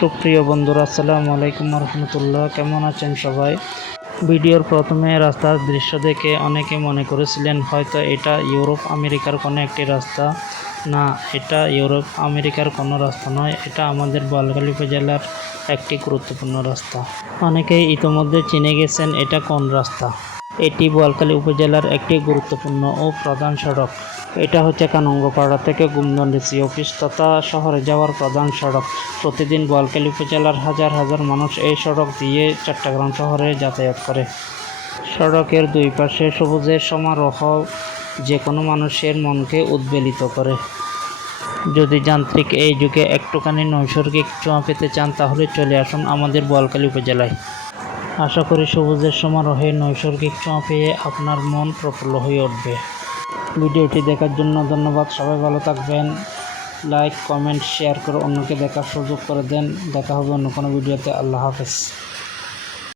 সুপ্রিয় বন্ধুরা, আসসালামু আলাইকুম রহমতুল্লাহ। কেমন আছেন সবাই? ভিডিওর প্রথমে রাস্তার দৃশ্য দেখে অনেকে মনে করেছিলেন হয়তো এটা ইউরোপ আমেরিকার কোনো একটি রাস্তা। না, এটা ইউরোপ আমেরিকার কোনো রাস্তা নয়, এটা আমাদের বোয়ালখালী উপজেলার একটি গুরুত্বপূর্ণ রাস্তা। অনেকেই ইতোমধ্যে চিনে গেছেন এটা কোন রাস্তা। এটি বোয়ালখালী উপজেলার একটি গুরুত্বপূর্ণ ও প্রধান সড়ক। এটা হচ্ছে কানুঙ্গপাড়া থেকে গুমদন্ডিসি অফিস তথা শহরে যাওয়ার প্রধান সড়ক। প্রতিদিন বোয়ালখালী উপজেলার হাজার হাজার মানুষ এই সড়ক দিয়ে চট্টগ্রাম শহরে যাতায়াত করে। সড়কের দুই পাশে সবুজের সমারোহ যে কোনো মানুষের মনকে উদ্বেলিত করে। যদি যান্ত্রিক এই যুগে একটুখানি নৈসর্গিক ছোঁয়া পেতে চান তাহলে চলে আসুন আমাদের বোয়ালখালী উপজেলায়। আশা করি সবুজের সমারোহে নৈসর্গিক ছোঁয়া পেয়ে আপনার মন প্রফুল্ল হয়ে উঠবে। ভিডিওটি দেখার জন্য ধন্যবাদ। সবাই ভালো থাকবেন। লাইক, কমেন্ট, শেয়ার করে অন্যকে দেখার সুযোগ করে দেন। দেখা হবে অন্য কোনো ভিডিওতে। আল্লাহ হাফেজ।